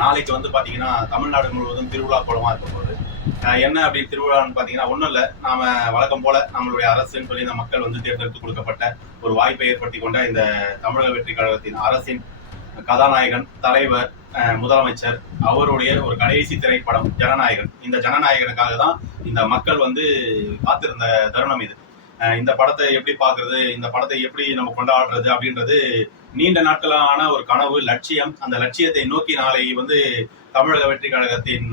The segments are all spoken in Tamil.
நாளைக்கு வந்து பாத்தீங்கன்னா தமிழ்நாடு முழுவதும் திருவிழா கோலமா இருக்க போகுது. என்ன அப்படி திருவிழான்னு பாத்தீங்கன்னா ஒண்ணும் இல்ல, நாம வழக்கம் போல நம்மளுடைய அரசுன்னு சொல்லி இந்த மக்கள் வந்து தேர்ந்தெடுத்து கொடுக்கப்பட்ட ஒரு வாய்ப்பை ஏற்படுத்தி கொண்ட இந்த தமிழக வெற்றி கழகத்தின் அரசின் கதாநாயகன், தலைவர், முதலமைச்சர் அவருடைய ஒரு கடைசி திரைப்படம் ஜனநாயகன். இந்த ஜனநாயகனுக்காக தான் இந்த மக்கள் வந்து காத்திருந்த தருணம் இது. இந்த படத்தை எப்படி பாக்குறது, இந்த படத்தை எப்படி நம்ம கொண்டாடுறது அப்படின்றது நீண்ட நாட்களான ஒரு கனவு, லட்சியம். அந்த லட்சியத்தை நோக்கி நாளை வந்து தமிழக வெற்றி கழகத்தின்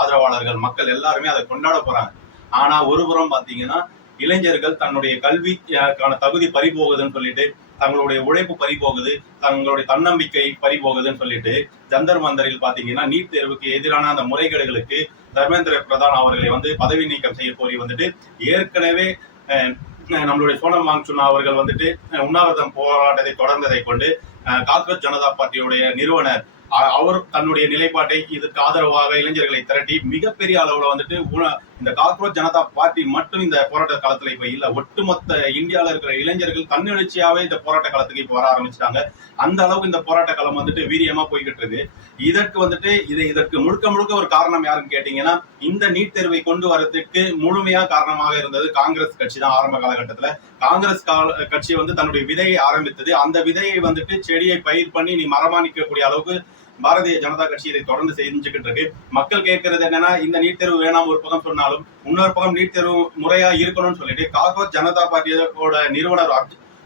ஆதரவாளர்கள் மக்கள் எல்லாருமே அதை கொண்டாட போறாங்க. ஆனா ஒருபுறம் பாத்தீங்கன்னா இளைஞர்கள் தன்னுடைய கல்விக்கான தகுதி பறிபோகுதுன்னு சொல்லிட்டு, தங்களுடைய உழைப்பு பறிபோகுது, தங்களுடைய தன்னம்பிக்கை பறிபோகுதுன்னு சொல்லிட்டு ஜந்தர் மந்தரில் பாத்தீங்கன்னா நீட் தேர்வுக்கு எதிரான அந்த முறைகேடுகளுக்கு தர்மேந்திர பிரதான் அவர்களை வந்து பதவி நீக்கம் செய்ய கோரி வந்துட்டு ஏற்கனவே நம்மளுடைய சோனம் வாங்சுக் அவர்கள் வந்துட்டு உண்ணாவிரதம் போராட்டத்தை தொடர்ந்ததை கொண்டு காக்ரோச் ஜனதா பார்ட்டியுடைய நிறுவனர் அவர் தன்னுடைய நிலைப்பாட்டை இதுக்கு ஆதரவாக இளைஞர்களை திரட்டி மிகப்பெரிய அளவுல வந்துட்டு இந்த காக்ரோச் ஜனதா பார்ட்டி மட்டும் இந்த போராட்ட காலத்துல இப்ப இல்ல, ஒட்டுமொத்த இந்தியாவில இருக்கிற இளைஞர்கள் தன்னெழுச்சியாவே இந்த போராட்ட காலத்துக்கு இப்ப வர ஆரம்பிச்சிட்டாங்க. அந்த அளவுக்கு இந்த போராட்ட காலம் வந்துட்டு வீரியமா போய்கிட்டு இருக்கு. இதற்கு வந்துட்டு இதற்கு முழுக்க முழுக்க ஒரு காரணம் யாருன்னு கேட்டீங்கன்னா, இந்த நீட் தேர்வை கொண்டு வரதுக்கு முழுமையா காரணமாக இருந்தது காங்கிரஸ் கட்சி தான். ஆரம்ப காலகட்டத்துல காங்கிரஸ் கட்சி வந்து தன்னுடைய விதையை ஆரம்பித்தது. அந்த விதையை வந்துட்டு செடியை பயிர் பண்ணி நீ மரமாணிக்கக்கூடிய அளவுக்கு பாரதிய ஜனதா கட்சி இதை தொடர்ந்து செஞ்சுக்கிட்டு இருக்கு. மக்கள் கேட்கறது என்னன்னா, இந்த நீட் தேர்வு வேணாம் ஒரு பக்கம் சொன்னாலும், இன்னொரு பக்கம் நீட் தேர்வு முறையா இருக்கணும்னு சொல்லிட்டு காக்ரோச் ஜனதா பார்ட்டியோட நிறுவனர்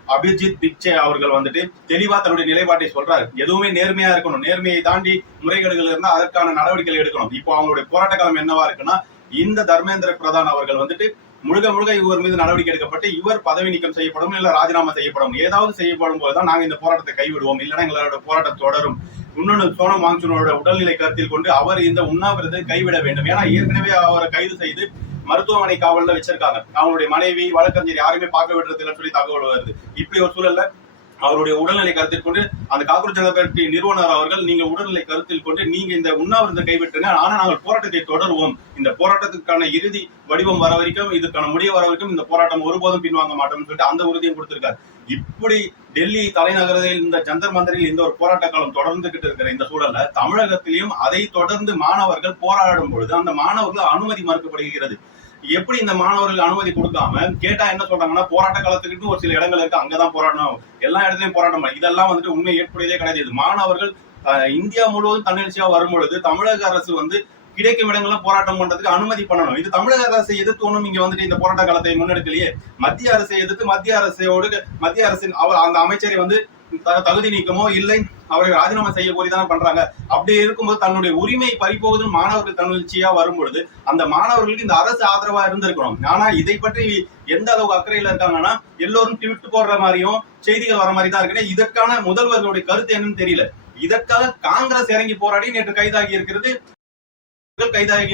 அபிஜித் பிக்சே அவர்கள் வந்துட்டு தெளிவா தன்னுடைய நிலைப்பாட்டை சொல்றாரு. எதுவுமே நேர்மையா இருக்கணும், நேர்மையை தாண்டி முறைகேடுகள் இருந்தா அதற்கான நடவடிக்கைகள் எடுக்கணும். இப்போ அவங்களுடைய போராட்ட காலம் என்னவா இருக்குன்னா, இந்த தர்மேந்திர பிரதான் அவர்கள் வந்துட்டு முழுக்க முழுக்க இவர் மீது நடவடிக்கை எடுக்கப்பட்டு இவர் பதவி நீக்கம் செய்யப்படும், இல்ல ராஜினாமா செய்யப்படும். ஏதாவது செய்யப்படும் போதுதான் நாங்க இந்த போராட்டத்தை கைவிடுவோம், இல்லைன்னா எங்களோட போராட்டம் தொடரும். இன்னொன்னு, சோனம் வாங்சுனோட உடல்நிலை கருத்தில் கொண்டு அவர் இந்த உண்ணாவிரதத்தை கைவிட வேண்டும். ஏன்னா ஏற்கனவே அவரை கைது செய்து மருத்துவமனை காவல்ல வச்சிருக்காங்க. அவங்களுடைய மனைவி, வழக்கறிஞர் யாருமே பார்க்க விடுறதுன்னு சொல்லி தகவல் வருது. இப்படி ஒரு சூழல்ல அவருடைய உடல்நிலை கருத்தில் கொண்டு அந்த காக்ரோச் ஜனதா பார்ட்டி நிறுவனர் அவர்கள், நீங்க உடல்நிலை கருத்தில் கொண்டு நீங்க இந்த உண்ணாவிரதத்தை கைவிட்டுருங்க, ஆனா நாங்கள் போராட்டத்தை தொடருவோம். இந்த போராட்டத்துக்கான இறுதி வடிவம் வர வரைக்கும், இதுக்கான முடிவு வர வரைக்கும் இந்த போராட்டம் ஒருபோதும் பின்வாங்க மாட்டோம்னு சொல்லிட்டு அந்த உறுதியும் கொடுத்திருக்காரு. இப்படி டெல்லி தலைநகரில் இந்த ஜந்தர் மந்தரில் இந்த ஒரு போராட்ட காலம் தொடர்ந்துகிட்டு இருக்கிற இந்த சூழல்ல தமிழகத்திலையும் அதை தொடர்ந்து மாணவர்கள் போராடும் பொழுது அந்த மாணவர்கள் அனுமதி மறுக்கப்படுகிறது. எப்படி இந்த மாணவர்கள் அனுமதி கொடுக்காம கேட்டா என்ன சொல்றாங்கன்னா, போராட்ட காலத்துக்கு ஒரு சில இடங்கள் இருக்கு, அங்கதான் போராடணும், எல்லா இடத்துலயும் போராட்டம். இதெல்லாம் வந்துட்டு உண்மை ஏற்புடையதே கிடையாது. இது மாணவர்கள் இந்தியா முழுவதும் தன்னெழுச்சியா வரும் பொழுது தமிழக அரசு வந்து கிடைக்கும் இடங்கள்ல போராட்டம் பண்றதுக்கு அனுமதி பண்ணணும். இது தமிழக அரசை எதிர்த்து ஒண்ணும் இங்க வந்துட்டு இந்த போராட்ட காலத்தை முன்னெடுக்கலையே. மத்திய அரசை எதிர்த்து மத்திய அரசின் அந்த அமைச்சரை வந்து தகுதி நீக்கமோ இல்லை அவரை ராஜினாமா செய்ய கோரிதானே பண்றாங்க. அப்படி இருக்கும்போது தன்னுடைய உரிமை பறிப்போவது மாணவர்கள் தன்னெழுச்சியா வரும் பொழுது அந்த மாணவர்களுக்கு இந்த அரசு ஆதரவா இருந்திருக்கணும். ஆனா இதை பற்றி எந்த அளவுக்கு அக்கறையில இருக்காங்கன்னா, எல்லோரும் ட்வீட் போடுற மாதிரியும் செய்திகள் வர மாதிரி தான் இருக்கு. இதற்கான முதல்வர்களுடைய கருத்து என்னன்னு தெரியல. இதற்காக காங்கிரஸ் இறங்கி போராடி நேற்று கைதாகி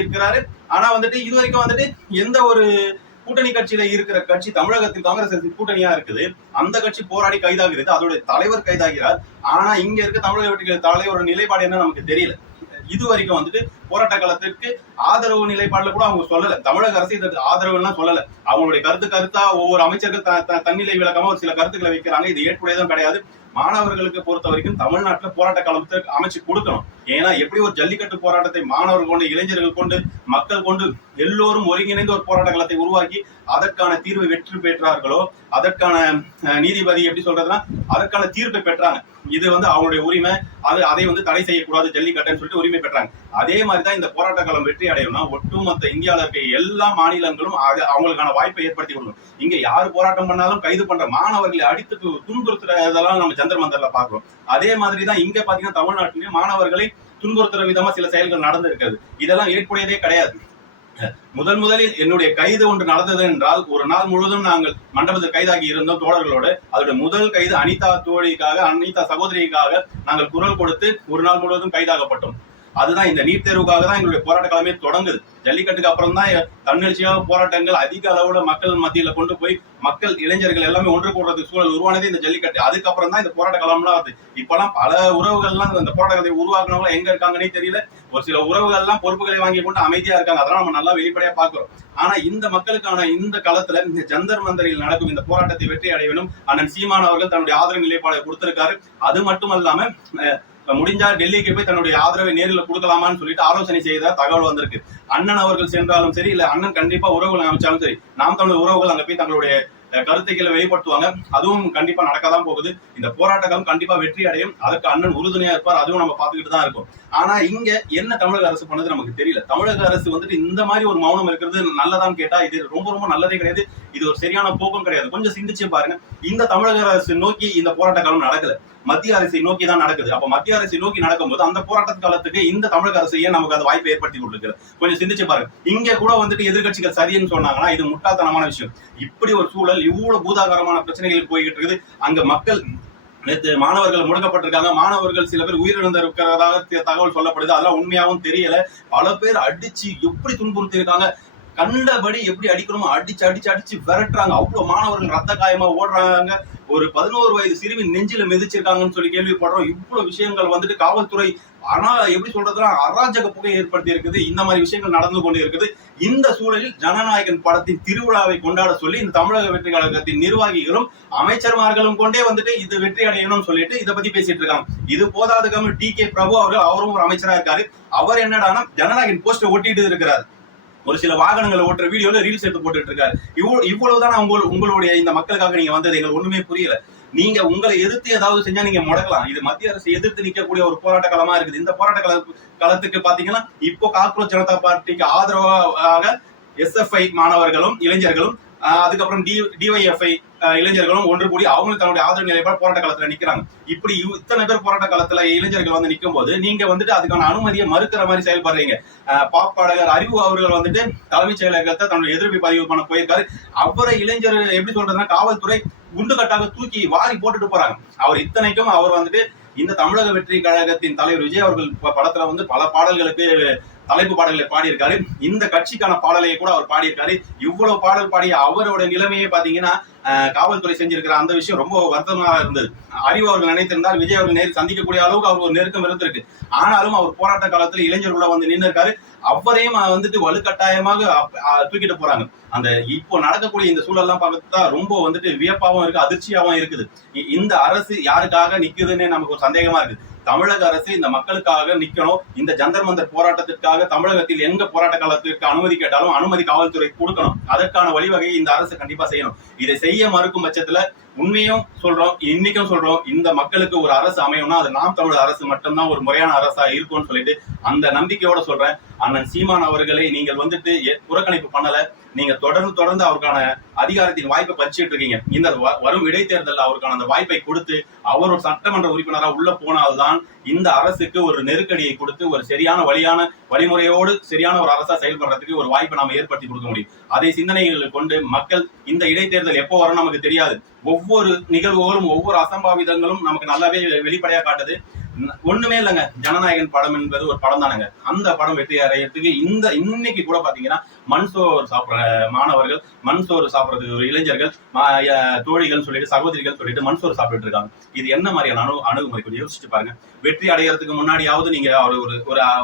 இருக்கிறாரு. ஆனா வந்துட்டு இது வரைக்கும் வந்துட்டு எந்த ஒரு கூட்டணி கட்சியில இருக்கிற கட்சி, தமிழகத்தில் காங்கிரஸ் கூட்டணியா இருக்குது, அந்த கட்சி போராடி கைதாகிறது, அதோட தலைவர் கைதாகிறார். ஆனா இங்க இருக்க தமிழக வெற்றி தலைவரோட நிலைப்பாடு என்ன நமக்கு தெரியல. இது வரைக்கும் வந்துட்டு போராட்ட காலத்திற்கு ஆதரவு நிலைப்பாடுல கூட அவங்க சொல்லல. தமிழக அரசு இதற்கு ஆதரவு எல்லாம் சொல்லல. அவங்களுடைய கருத்தா ஒவ்வொரு அமைச்சர்கள் தன்னிலை விளக்கமா ஒரு சில கருத்துக்களை வைக்கிறாங்க. இது ஏற்புடையதும் கிடையாது. மாணவர்களுக்கு பொறுத்த வரைக்கும் தமிழ்நாட்டில் போராட்ட காலத்துக்கு அமைச்சு கொடுக்கணும். ஏன்னா எப்படி ஒரு ஜல்லிக்கட்டு போராட்டத்தை மாணவர்கள் கொண்டு, இளைஞர்கள் கொண்டு, மக்கள் கொண்டு எல்லோரும் ஒருங்கிணைந்து ஒரு போராட்ட காலத்தை உருவாக்கி அதற்கான தீர்வை வெற்றி பெற்றார்களோ, அதற்கான நீதிபதி எப்படி சொல்றதுன்னா அதற்கான தீர்ப்பை பெற்றாங்க. இது வந்து அவங்களுடைய உரிமை, அதை வந்து தடை செய்யக்கூடாது ஜல்லிக்கட்டுன்னு சொல்லிட்டு உரிமை பெற்றாங்க. அதே மாதிரிதான் இந்த போராட்ட காலம் வெற்றி அடையணும்னா ஒட்டுமொத்த இந்தியாவில இருக்க எல்லா மாநிலங்களும் அவங்களுக்கான வாய்ப்பை ஏற்படுத்தி கொடுக்கணும். இங்க யாரு போராட்டம் பண்ணாலும் கைது பண்ற, மாணவர்களை அடித்து துன்புறுத்துறதெல்லாம் நம்ம ஜந்தர் மந்தர்ல பாக்குறோம். அதே மாதிரிதான் இங்க பாத்தீங்கன்னா தமிழ்நாட்டிலேயே மாணவர்களை துன்புறுத்துற விதமா சில செயல்கள் நடந்து இருக்கிறது. இதெல்லாம் ஏற்புடையதே கிடையாது. முதலில் என்னுடைய கைது ஒன்று நடந்தது என்றால், ஒரு நாள் முழுவதும் நாங்கள் மண்டபத்தில் கைதாகி இருந்தோம் தோழர்களோடு. அதோட முதல் கைது அனிதா சகோதரிக்காக நாங்கள் குரல் கொடுத்து ஒரு நாள் முழுவதும் கைதாகப்பட்டோம். அதுதான் இந்த நீட் தேர்வுக்காக தான் எங்களுடைய போராட்ட காலமே தொடங்குது. ஜல்லிக்கட்டுக்கு அப்புறம் தான் தன்னெழுச்சியாக போராட்டங்கள் அதிக அளவுல மக்கள் மத்தியில கொண்டு போய் மக்கள், இளைஞர்கள் எல்லாமே ஒன்று கூடுறது சூழல் உருவானதே இந்த ஜல்லிக்கட்டு. அதுக்கப்புறம் தான் இந்த போராட்ட காலம்லாம் வருது. இப்பெல்லாம் பல உறவுகள்லாம் இந்த போராட்டத்தை உருவாக்குனவங்க எங்க இருக்காங்கன்னே தெரியல. ஒரு சில உறவுகள் எல்லாம் பொறுப்புகளை வாங்கி கொண்டு அமைதியா இருக்காங்க. அதெல்லாம் நம்ம நல்லா வெளிப்படையா பாக்குறோம். ஆனா இந்த மக்களுக்கான இந்த காலத்துல இந்த ஜந்தர் மந்தரில் நடக்கும் இந்த போராட்டத்தை வெற்றி அடைய வேண்டும். அண்ணன் சீமான் அவர்கள் தன்னுடைய ஆதரவு நிலைப்பாடை கொடுத்திருக்காரு. அது மட்டுமல்லாம முடிஞ்சா டெல்லிக்கு போய் தன்னுடைய ஆதரவை நேரில் கொடுக்கலாமான்னு சொல்லிட்டு ஆலோசனை செய்த தகவல் வந்திருக்கு. அண்ணன் அவர்கள் சென்றாலும் சரி, இல்ல அண்ணன் கண்டிப்பா உறவுகள் அமைச்சாலும் சரி, நாம் தமிழர் உறவுகள் அங்க போய் தங்களுடைய கருத்துக்களை வெளிப்படுத்துவாங்க. அதுவும் கண்டிப்பா நடக்கதான் போகுது. இந்த போராட்டம் கண்டிப்பா வெற்றி அடையும். அதற்கு அண்ணன் உறுதுணையா இருப்பார். அதுவும் நம்ம பார்த்துக்கிட்டு தான் இருக்கும். ஆனா இங்க என்ன தமிழக அரசு பண்ணது நமக்கு தெரியல. தமிழக அரசு வந்துட்டு இந்த மாதிரி ஒரு மௌனம் இருக்கிறது நல்லதான்னு கேட்டா இது ரொம்ப ரொம்ப நல்லதே கிடையாது. இது ஒரு சரியான போக்கும் கிடையாது. கொஞ்சம் சிந்திச்சு பாருங்க. இந்த தமிழக அரசு நோக்கி இந்த போராட்ட காலம் நடக்கல, மத்திய அரசை நோக்கி தான் நடக்குது. அப்ப மத்திய அரசை நோக்கி நடக்கும்போது அந்த போராட்ட காலத்துக்கு இந்த தமிழக அரசு ஏன் நமக்கு அந்த வாய்ப்பை ஏற்படுத்தி கொடுக்குது? கொஞ்சம் சிந்திச்சு பாருங்க. இங்க கூட வந்துட்டு எதிர்கட்சிகள் சரின்னு சொன்னாங்கன்னா இது முட்டாள்தனமான விஷயம். இப்படி ஒரு சூழல், இவ்வளவு பூதாகரமான பிரச்சனைகள் போய்கிட்டு இருக்குது. அங்க மக்கள் நேற்று மாணவர்கள் முடக்கப்பட்டிருக்காங்க. மாணவர்கள் சில பேர் உயிரிழந்து இருக்கிறதாக தகவல் சொல்லப்படுது. அதெல்லாம் உண்மையாவும் தெரியல. பல பேர் அடிச்சு எப்படி துன்புறுத்தி இருக்காங்க, கண்டபடி எப்படி அடிக்கணுமோ அடிச்சு அடிச்சு அடிச்சு விரட்டுறாங்க. அவ்வளவு மாணவர்கள் ரத்த காயமா ஓடுறாங்க. ஒரு 11 வயது சிறுமி நெஞ்சில மிதிச்சிருக்காங்கன்னு சொல்லி கேள்விப்படுறோம். இவ்வளவு விஷயங்கள் வந்துட்டு காவல்துறை ஆனா எப்படி சொல்றதுன்னா அராஜக புகை ஏற்படுத்தி இருக்குது. இந்த மாதிரி விஷயங்கள் நடந்து கொண்டு இருக்குது. இந்த சூழலில் ஜனநாயகன் படத்தின் திருவிழாவை கொண்டாட சொல்லி இந்த தமிழக வெற்றி கழகத்தின் நிர்வாகிகளும் அமைச்சர்மார்களும் கொண்டே வந்துட்டு இது வெற்றி அடையணும்னு சொல்லிட்டு இதை பத்தி பேசிட்டு இருக்காங்க. இது போதாதுக்காம டி.கே. பிரபு அவரும் ஒரு அமைச்சரா இருக்காரு. அவர் என்னடானா ஜனநாயகன் போஸ்டர் ஒட்டிட்டு இருக்கிறார். ஒரு சில வாகனங்களை ஓட்டுற வீடியோல ரீல்ஸ் எடுத்து போட்டுட்டு இருக்காரு. இவ்வளவுதான் உங்களுடைய இந்த மக்களுக்காக நீங்க வந்தது எங்களுக்கு ஒண்ணுமே புரியல. நீங்க உங்களை எதிர்த்து ஏதாவது செஞ்சா நீங்க முடக்கலாம். இது மத்திய அரசு எதிர்த்து நிக்கக்கூடிய ஒரு போராட்ட காலமா இருக்குது. இந்த போராட்ட காலத்துக்கு பாத்தீங்கன்னா இப்போ காக்ரோச் ஜனதா பார்ட்டிக்கு ஆதரவாக SFI மாணவர்களும் இளைஞர்களும் அதுக்கப்புறம் DYFI இளைஞர்களும் ஒன்று கூடி அவங்க தன்னுடைய ஆதரவு நிலைப்பாடு போராட்ட காலத்துல நிக்கிறாங்க. இப்படி இத்தனை பேர் போராட்ட காலத்துல இளைஞர்கள் வந்து நிற்கும் போது நீங்க வந்துட்டு அதுக்கான அனுமதியை மறுக்கிற மாதிரி செயல்படுறீங்க. பாப் பாடகர் அறிவு அவர்கள் வந்துட்டு தலைமைச் செயலகத்தை தன்னுடைய எதிர்ப்பை பதிவு பண்ண போயிருக்காரு. அவரை இளைஞர் எப்படி சொல்றதுன்னா காவல்துறை குண்டுகட்டாக தூக்கி வாரி போட்டுட்டு போறாங்க. அவர் இத்தனைக்கும் அவர் வந்துட்டு இந்த தமிழக வெற்றி கழகத்தின் தலைவர் விஜய் அவர்கள் படத்துல வந்து பல பாடல்களுக்கு தலைப்பு பாடல்களை பாடியிருக்காரு. இந்த கட்சிக்கான பாடலையை கூட அவர் பாடியிருக்காரு. இவ்வளவு பாடல் பாடிய அவரோட நிலைமையை பாத்தீங்கன்னா காவல்துறை செஞ்சிருக்கிற அந்த விஷயம் ரொம்ப வருத்தமாக இருந்தது. அறிவு அவர்கள் நினைத்திருந்தால் விஜய் அவர்கள் நேரில் சந்திக்கக்கூடிய அளவுக்கு அவர் ஒரு நெருக்கம் இருந்திருக்கு. ஆனாலும் அவர் போராட்ட காலத்துல இளைஞர்களோட வந்து நின்று இருக்காரு. அவரையும் வந்துட்டு வலுக்கட்டாயமாக தூக்கிட்டு போறாங்க. அந்த இப்போ நடக்கக்கூடிய இந்த சூழல்லாம் பார்த்தா ரொம்ப வந்துட்டு வியப்பாவும் இருக்கு, அதிர்ச்சியாவும் இருக்குது. இந்த அரசு யாருக்காக நிக்குதுன்னு நமக்கு ஒரு சந்தேகமா இருக்கு. தமிழக அரசு இந்த மக்களுக்காக நிக்கணும். இந்த ஜந்தர் மந்தர் போராட்டத்திற்காக தமிழகத்தில் எங்க போராட்ட காலத்திற்கு அனுமதி கேட்டாலும் அனுமதி காவல்துறை கொடுக்கணும். அதற்கான வழிவகையை இந்த அரசு கண்டிப்பா செய்யணும். இதை செய்ய மறுக்கும் பட்சத்துல உண்மையும் சொல்றோம், இன்னைக்கும் சொல்றோம், இந்த மக்களுக்கு ஒரு அரசு அமையும்னா அது நாம் தமிழர் அரசு மட்டும்தான் ஒரு முறையான அரசா இருக்கும்னு சொல்லிட்டு அந்த நம்பிக்கையோட சொல்றேன். அண்ணன் சீமான் அவர்களை நீங்கள் வந்துட்டு புறக்கணிப்பு பண்ணல. நீங்க தொடர்ந்து அவருக்கான அதிகாரத்தின் வாய்ப்பை பறிச்சுட்டு இருக்கீங்க. இந்த வரும் இடைத்தேர்தல் அவருக்கான அந்த வாய்ப்பை கொடுத்து அவர் ஒரு சட்டமன்ற உறுப்பினராக உள்ள போனால்தான் இந்த அரசுக்கு ஒரு நெருக்கடியை கொடுத்து ஒரு சரியான வழிமுறையோடு சரியான ஒரு அரசா செயல்படுறதுக்கு ஒரு வாய்ப்பை நாம ஏற்படுத்தி கொடுக்க முடியும். அதை சிந்தனைகளை கொண்டு மக்கள் இந்த இடைத்தேர்தல் எப்போ வரும் நமக்கு தெரியாது. ஒவ்வொரு நிகழ்வுகளும் ஒவ்வொரு அசம்பாவிதங்களும் நமக்கு நல்லாவே வெளிப்படையா காட்டுது. ஒண்ணுமே இல்லைங்க, ஜனநாயகன் படம் என்பது ஒரு படம் தானுங்க. அந்த படம் வெற்றி அடையறதுக்கு இன்னைக்கு கூட பாத்தீங்கன்னா மண்சோறு சாப்பிடுற மாணவர்கள், மண்சோறு சாப்பிடுறது ஒரு இளைஞர்கள், தோழிகள் சொல்லிட்டு சகோதரிகள் சொல்லிட்டு மண்சோறு சாப்பிட்டு இருக்காங்க. இது என்ன மாதிரியான அணுகுமுறை கொஞ்சம் யோசிச்சு பாருங்க. வெற்றி அடையறதுக்கு முன்னாடியாவது நீங்க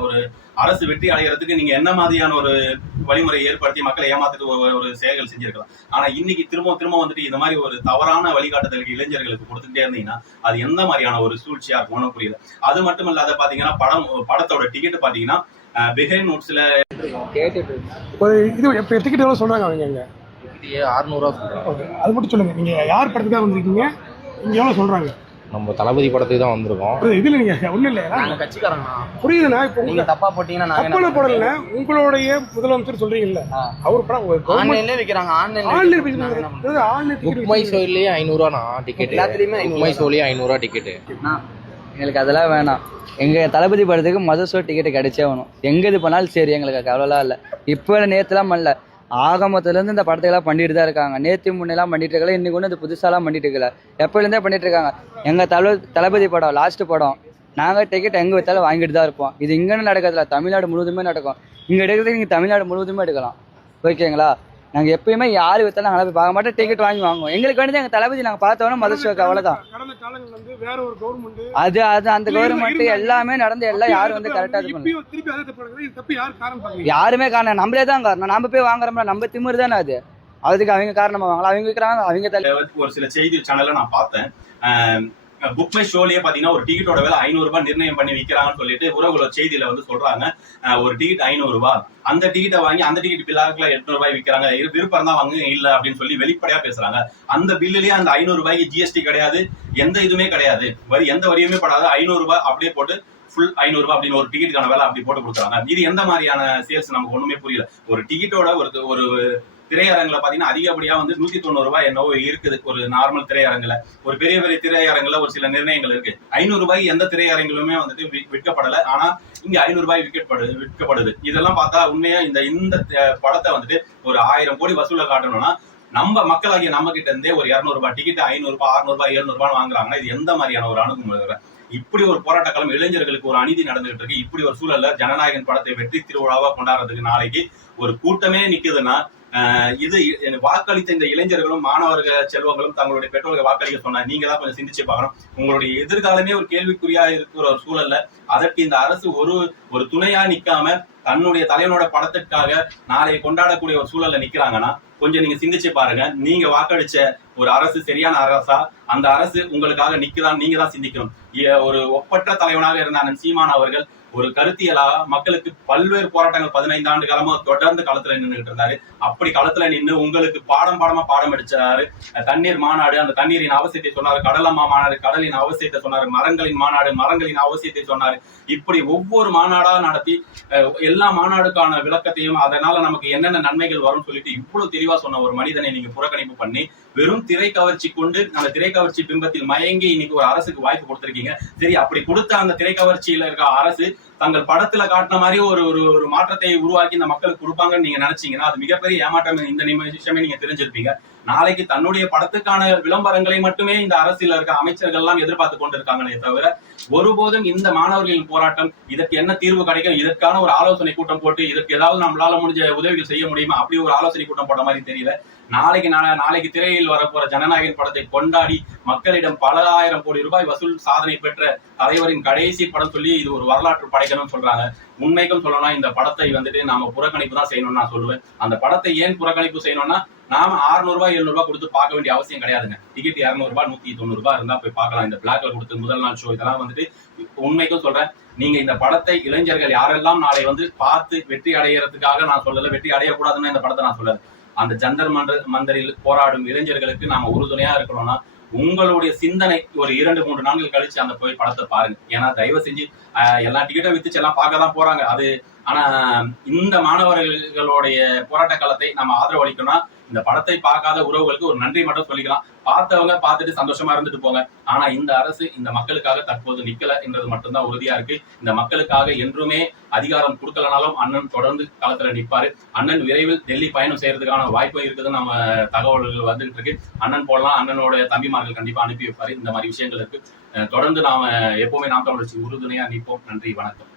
ஒரு அரசு வெற்றி அடைகிறதுக்கு நீங்க என்ன மாதிரியான ஒரு வழிமுறை ஏற்படுத்தி மக்களை ஏமாத்துட்டு ஒரு செயல்கள் செஞ்சிருக்கலாம். ஆனா இன்னைக்கு திரும்ப வந்துட்டு இந்த மாதிரி ஒரு தவறான வழிகாட்டுதலுக்கு இளைஞர்களுக்கு கொடுத்துட்டே இருந்தீங்கன்னா அது எந்த மாதிரியான ஒரு சூழ்ச்சியா இருக்கும்னு புரியல. அது மட்டும் இல்லாத பாத்தீங்கன்னா படத்தோட டிக்கெட் பாத்தீங்கன்னா பிஹைண்ட் நோட்ஸ்ல இது டிக்கெட் எவ்வளவு சொல்றாங்க அவங்க? 600 சொல்றாங்க. அது மட்டும் சொல்லுங்க, நீங்க யார் படத்துக்காக வந்திருக்கீங்க, நீங்க எவ்வளவு சொல்றாங்க? நம்ம தளபதி படத்துக்கு தான் வந்திருக்கோம். இதுல நீங்க ஒண்ணு இல்ல, நாங்க கட்சிக்காரங்க. புரியுதுண்ணா. இப்ப நீங்க தப்பா போட்டீங்கன்னா தப்பான போடல. உங்களுடைய முதலமைச்சர் சொல்றீங்கல்ல, அவர் படம் ஆன்லைன்ல விக்கிறாங்க. ஆன்லைன் புக் மை ஷோலயே 500 டிக்கெட். எல்லாத்துலயுமே புக் மை ஷோலயே 500 டிக்கெட். எங்களுக்கு அதெல்லாம் வேணாம். எங்க தளபதி படத்துக்கு மொதல் ஷோ டிக்கெட் கிடைச்சே வேணும். எங்க இது பண்ணாலும் சரி, எங்களுக்கு அவ்வளோலாம் இல்லை. இப்போ நேற்றுலாம் பண்ணல, ஆகமத்துலேருந்து இந்த படத்துக்கெல்லாம் பண்ணிட்டு தான் இருக்காங்க. நேற்று முன்னெல்லாம் பண்ணிட்டு இருக்கல, இன்னைக்கு ஒன்று இந்த புதுசாலாம் பண்ணிட்டு இருக்கல, எப்போலேருந்தே பண்ணிட்டு இருக்காங்க. எங்கள் தளபதி படம் லாஸ்ட் படம், நாங்கள் டிக்கெட் எங்கே வைத்தாலும் வாங்கிட்டு தான் இருப்போம். இது இங்கேன்னு நடக்கிறதுல தமிழ்நாடு முழுவதுமே நடக்கும். இங்கே எடுக்கிறதுக்கு நீங்கள் தமிழ்நாடு முழுவதுமே எடுக்கலாம். ஓகேங்களா? நாங்கள் எப்பயுமே யார் வைத்தாலும் நாங்கள் போய் பார்க்க மாட்டோம், டிக்கெட் வாங்குவோம். எங்களுக்கு வேண்டியது எங்கள் தளபதி நாங்கள் பார்த்தோன்னா மதர் ஷோக்கு, அவ்வளோதான். அது அந்த கவர்மெண்ட் எல்லாமே நடந்து எல்லாம் யாரும் வந்து கரெக்டாக இது பண்ணல. யாருமே காரணம் நம்மளே தான் காரணம். நம்ம போய் வாங்குறோம்னா நம்ம திமிரு தானே அது. அதுக்கு அவங்க காரணமா வாங்கலாம். அவங்க விற்கிறாங்க, அவங்க ஒரு சில செய்தி சேனல்ல நான் பார்த்தேன். புக் மை ஷோலயே பாத்தீங்கன்னா ஒரு டிக்கெட்டோட விலை 500 ரூபாய் நிர்ணயம் பண்ணி விற்கிறாங்கன்னு சொல்லிட்டு உறவுகளோட செய்தியில வந்து சொல்றாங்க. ஒரு டிக்கெட் 500 ரூபாய், அந்த டிக்கெட்டை வாங்கி அந்த டிக்கெட் பில்லாக்குல 800 ரூபாய் விற்கிறாங்க. விருப்பம் தான் வாங்க இல்ல அப்படின்னு சொல்லி வெளிப்படையா பேசுறாங்க. அந்த பில்லுலயே அந்த 500 ரூபாய்க்கு ஜிஎஸ்டி கிடையாது, எந்த இதுவுமே கிடையாது, எந்த வரியுமே படாது. 500 ரூபாய் அப்படியே போட்டு ஃபுல் 500 ரூபாய் அப்படின்னு ஒரு டிக்கெட்டுக்கான வேலை அப்படி போட்டு கொடுக்குறாங்க. இது எந்த மாதிரியான சேல்ஸ் நமக்கு ஒண்ணுமே புரியல. ஒரு டிக்கெட்டோட ஒரு திரையரங்குல பாத்தீங்கன்னா அதிகப்படியா வந்து 190 ரூபாய் என்னவோ இருக்குது ஒரு நார்மல் திரையரங்குல. ஒரு பெரிய பெரிய திரையரங்குல ஒரு சில நிர்ணயங்கள் இருக்கு. 500 ரூபாய்க்கு எந்த திரையரங்கிலுமே வந்துட்டு விற்கப்படல. ஆனா இங்க 500 ரூபாய் விற்கப்படுது. இதெல்லாம் பார்த்தா உண்மையா இந்த படத்தை வந்துட்டு ஒரு 1000 கோடி வசூல காட்டணும்னா நம்ம மக்களாகிய நம்ம கிட்ட இருந்தே ஒரு 200 ரூபாய் டிக்கெட் 500 ரூபாய் 600 ரூபாய் 700 ரூபாய் வாங்குறாங்கன்னா இது எந்த மாதிரியான ஒரு அணுகுமுறை? இப்படி ஒரு போராட்ட காலம் இளைஞர்களுக்கு ஒரு அநீதி நடந்துகிட்டு இருக்கு. இப்படி ஒரு சூழல்ல ஜனநாயகன் படத்தை வெற்றி திருவிழாவா கொண்டாடுறதுக்கு நாளைக்கு ஒரு கூட்டமே நிக்குதுன்னா இது வாக்களித்த இந்த இளைஞர்களும் மாணவர்கள் செல்வங்களும் தங்களுடைய பெற்றோர்கள் வாக்களிக்க சொன்னா நீங்க தான் கொஞ்சம் சிந்திச்சு பார்க்கணும். உங்களுடைய எதிர்காலமே ஒரு கேள்விக்குறியா இருக்கிற ஒரு சூழல்ல அதற்கு இந்த அரசு ஒரு துணையா நிக்காம தன்னுடைய தலைவனோட படத்திற்காக நாளை கொண்டாடக்கூடிய ஒரு சூழல்ல நிக்கிறாங்கன்னா கொஞ்சம் நீங்க சிந்திச்சு பாருங்க. நீங்க வாக்களிச்ச ஒரு அரசு சரியான அரசா? அந்த அரசு உங்களுக்காக நிக்குதான் நீங்க தான் சிந்திக்கணும். ஒரு ஒப்பற்ற தலைவனாக இருந்த அண்ணன் சீமான் அவர்கள் ஒரு கருத்தியலா மக்களுக்கு பல்வேறு போராட்டங்கள் 15 ஆண்டு காலமா தொடர்ந்து களத்துல நின்றுகிட்டு இருந்தாரு. அப்படி களத்துல நின்று உங்களுக்கு பாடமா பாடம் அடிச்சாரு. தண்ணீர் மாநாடு, அந்த தண்ணீரின் அவசியத்தை சொன்னாரு. கடலம்மா மாநாடு, கடலின் அவசியத்தை சொன்னாரு. மரங்களின் மாநாடு, மரங்களின் அவசியத்தை சொன்னாரு. இப்படி ஒவ்வொரு மாநாடா நடத்தி எல்லா மாநாடுக்கான விளக்கத்தையும் அதனால நமக்கு என்னென்ன நன்மைகள் வரும்னு சொல்லிட்டு இவ்வளவு தெளிவா சொன்ன ஒரு மனிதனை நீங்க புறக்கணிப்பு பண்ணி வெறும் திரை கவர்ச்சி கொண்டு அந்த திரை கவர்ச்சி பிம்பத்தில் மயங்கி இன்னைக்கு ஒரு அரசுக்கு வாய்ப்பு கொடுத்திருக்கீங்க. சரி, அப்படி கொடுத்த அந்த திரை கவர்ச்சியில இருக்க அரசு தங்கள் படத்துல காட்டின மாதிரி ஒரு மாற்றத்தை உருவாக்கி இந்த மக்களுக்கு கொடுப்பாங்கன்னு நீங்க நினைச்சீங்கன்னா அது மிகப்பெரிய ஏமாற்றம். இந்த நிமிஷமே நீங்க தெரிஞ்சிருப்பீங்க. நாளைக்கு தன்னுடைய படத்துக்கான விளம்பரங்களை மட்டுமே இந்த அரசியல் இருக்க அமைச்சர்கள் எல்லாம் எதிர்பார்த்து கொண்டிருக்காங்களே தவிர ஒருபோதும் இந்த மாணவர்களின் போராட்டம் இதற்கு என்ன தீர்வு கிடைக்கும், இதற்கான ஒரு ஆலோசனை கூட்டம் போட்டு இதற்கு ஏதாவது நம்மளால முடிஞ்ச உதவிகள் செய்ய முடியுமா அப்படி ஒரு ஆலோசனை கூட்டம் போட்ட மாதிரி தெரியல. நாளைக்கு திரையில் வரப்போற ஜனநாயகன் படத்தை கொண்டாடி மக்களிடம் பல ஆயிரம் கோடி ரூபாய் வசூல் சாதனை பெற்ற தலைவரின் கடைசி படம் சொல்லி இது ஒரு வரலாற்று படைக்கணும்னு சொல்றாங்க. உண்மைக்கும் சொல்லணும்னா இந்த படத்தை வந்துட்டு நாம புறக்கணிப்பு தான் செய்யணும்னு நான் சொல்லுவேன். அந்த படத்தை ஏன் புறக்கணிப்பு செய்யணும்னா நாம 600 ரூபாய் 700 ரூபாய் கொடுத்து பார்க்க வேண்டிய அவசியம் கிடையாதுங்க. டிக்கெட் 200 ரூபாய் 190 ரூபாய் இருந்தா போய் பார்க்கலாம். இந்த பிளாக்ல கொடுத்து முதல் நாள் ஷோ இதெல்லாம் வந்துட்டு உண்மைக்கும் சொல்றேன். நீங்க இந்த படத்தை இளைஞர்கள் யாரெல்லாம் நாளை வந்து பார்த்து வெற்றி அடைகிறதுக்காக நான் சொல்லல, வெற்றி அடையக்கூடாதுன்னு இந்த படத்தை நான் சொல்லல. அந்த ஜந்தர் மந்தரில் போராடும் இளைஞர்களுக்கு நாம உறுதுணையா இருக்கணும்னா உங்களுடைய சிந்தனை ஒரு 2-3 நாட்கள் கழிச்சு அந்த போய் படத்தை பாருங்க. ஏன்னா தயவு செஞ்சு எல்லா டிக்கெட்டும் வித்துச்சு எல்லாம் பார்க்க தான் போறாங்க. அது ஆனா இந்த மாணவர்களுடைய போராட்ட காலத்தை நம்ம ஆதரவு அளிக்கணும்னா இந்த படத்தை பார்க்காத உறவுகளுக்கு ஒரு நன்றி மட்டும் சொல்லிக்கலாம். பார்த்தவங்க பார்த்துட்டு சந்தோஷமா இருந்துட்டு போங்க. ஆனா இந்த அரசு இந்த மக்களுக்காக தற்போது நிக்கல என்றது மட்டும்தான் உறுதியா இருக்கு. இந்த மக்களுக்காக என்றுமே அதிகாரம் கொடுக்கலனாலும் அண்ணன் தொடர்ந்து களத்துல நிற்பாரு. அண்ணன் விரைவில் டெல்லி பயணம் செய்யறதுக்கான வாய்ப்பு இருக்குதுன்னு நம்ம தகவல்கள் வந்துட்டு இருக்கு. அண்ணன் போடலாம், அண்ணனோட தம்பிமார்கள் கண்டிப்பா அனுப்பி வைப்பாரு. இந்த மாதிரி விஷயங்களுக்கு தொடர்ந்து நாம எப்பவுமே நாம் தமிழ் உறுதுணையா நிற்போம். நன்றி, வணக்கம்.